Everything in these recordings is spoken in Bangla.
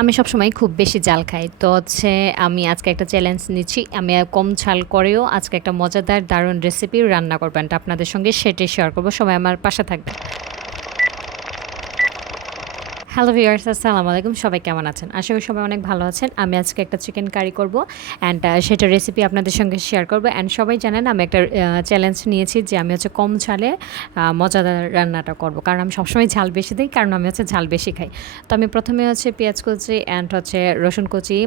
আমি সবসময় খুব বেশি ঝাল খাই। তো হচ্ছে আমি আজকে একটা চ্যালেঞ্জ নিচ্ছি। আমি কম ঝাল করেও আজকে একটা মজাদার দারুণ রেসিপি রান্না করব। এটা আপনাদের সঙ্গে সেটাই শেয়ার করব। সবাই আমার পাশে থাকবেন। হ্যালো ভিউয়ার্স, আসসালামু আলাইকুম। সবাই কেমন আছেন? আশা করি সবাই অনেক ভালো আছেন। আমি আজকে একটা চিকেন কারি করব অ্যান্ড সেটার রেসিপি আপনাদের সঙ্গে শেয়ার করব। অ্যান্ড সবাই জানেন আমি একটা চ্যালেঞ্জ নিয়েছি যে আমি হচ্ছে কম ঝালে মজাদার রান্নাটা করব। কারণ আমি সবসময় ঝাল বেশি দিই, কারণ আমি হচ্ছে ঝাল বেশি খাই। তো আমি প্রথমে হচ্ছে পেঁয়াজ কুচি অ্যান্ড হচ্ছে রসুন কুচি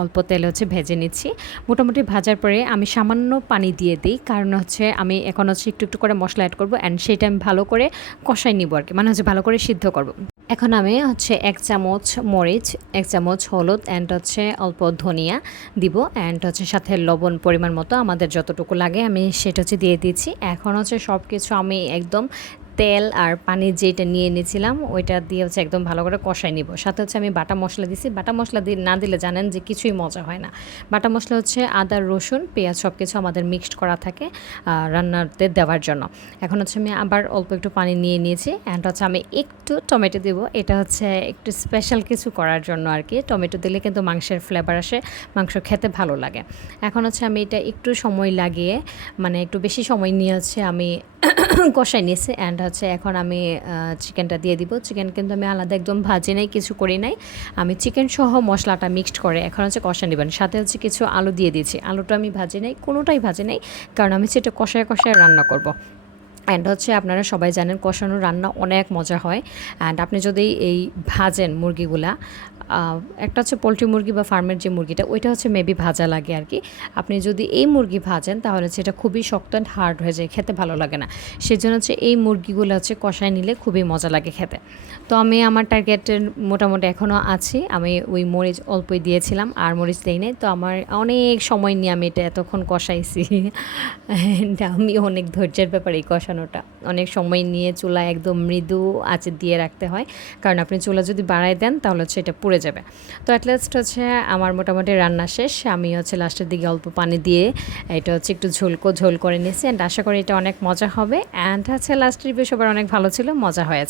অল্প তেলে হচ্ছে ভেজে নিচ্ছি। মোটামুটি ভাজার পরে আমি সামান্য পানি দিয়ে দিই, কারণ হচ্ছে আমি এখন হচ্ছে একটু একটু করে মশলা অ্যাড করব অ্যান্ড সেটা আমি ভালো করে কষাই নিব আর কি, মানে হচ্ছে ভালো করে সিদ্ধ করব। এখন আমি হচ্ছে 1 চামচ মরিচ, 1 চামচ হলুদ অ্যান্ড হচ্ছে অল্প ধনিয়া দিব অ্যান্ড হচ্ছে সাথে লবণ পরিমাণ মতো আমাদের যতটুকু লাগে আমি সেটা হচ্ছে দিয়ে দিচ্ছি। এখন হচ্ছে সব কিছু আমি একদম তেল আর পানি যেটা নিয়ে নিয়েছিলাম ওইটা দিয়ে হচ্ছে একদম ভালো করে কষাই নিব। সাথে হচ্ছে আমি বাটা মশলা দিছি। বাটা মশলা না দিলে জানেন যে কিছুই মজা হয় না। বাটা মশলা হচ্ছে আদা, রসুন, পেঁয়াজ সব কিছু আমাদের মিক্সড করা থাকে রান্নাতে দেওয়ার জন্য। এখন হচ্ছে আমি আবার অল্প একটু পানি নিয়ে নিয়েছি অ্যান্ড হচ্ছে আমি একটু টমেটো দেব। এটা হচ্ছে একটু স্পেশাল কিছু করার জন্য আর কি। টমেটো দিলে কিন্তু মাংসের ফ্লেভার আসে, মাংস খেতে ভালো লাগে। এখন হচ্ছে আমি এটা একটু সময় লাগিয়ে, মানে একটু বেশি সময় নিয়ে হচ্ছে আমি কষাই নিয়েছি অ্যান্ড হচ্ছে এখন আমি চিকেনটা দিয়ে দিব। চিকেন কিন্তু আমি আলাদা একদম ভাজি নাই, কিছু করি নাই। আমি চিকেন সহ মশলাটা মিক্সড করে এখন হচ্ছে কষা নেবেন। সাথে হচ্ছে কিছু আলু দিয়ে দিয়েছি। আলুটা আমি ভাজি নাই, কোনোটাই ভাজি নাই, কারণ আমি সেটা কষায় কষায় রান্না করব। অ্যান্ড হচ্ছে আপনারা সবাই জানেন কষানো রান্না অনেক মজা হয়। অ্যান্ড আপনি যদি এই ভাজেন মুরগিগুলা, একটা হচ্ছে পোলট্রি মুরগি বা ফার্মের যে মুরগিটা ওইটা হচ্ছে মেবি ভাজা লাগে আর কি। আপনি যদি এই মুরগি ভাজেন তাহলে সেটা খুবই শক্ত অ্যান্ড হার্ড হয়ে যায়, খেতে ভালো লাগে না। সেজন্য হচ্ছে এই মুরগিগুলো হচ্ছে কষায় নিলে খুবই মজা লাগে খেতে। তো আমি আমার টার্গেটের মোটামুটি এখনও আছি। আমি ওই মরিচ অল্পই দিয়েছিলাম আর মরিচ দেই নাই। তো আমার অনেক সময় নিয়ে আমি এটা এতক্ষণ কষাইছি। আমি অনেক ধৈর্যের ব্যাপার এই কষানোটা। অনেক সময় নিয়ে চুলা একদম মৃদু আঁচে দিয়ে রাখতে হয়, কারণ আপনি চুলা যদি বাড়ায় দেন তাহলে হচ্ছে এটা পুড়ে যাবে। তো অ্যাট লাস্ট হচ্ছে আমার মোটামুটি রান্না শেষ। আমি হচ্ছে লাস্টের দিকে অল্প পানি দিয়ে এটা হচ্ছে একটু ঝোল করে নিয়েছি অ্যান্ড আশা করি এটা অনেক মজা হবে। অ্যান্ড হচ্ছে লাস্টের রিভিউ সবার অনেক ভালো ছিল, মজা হয়েছে।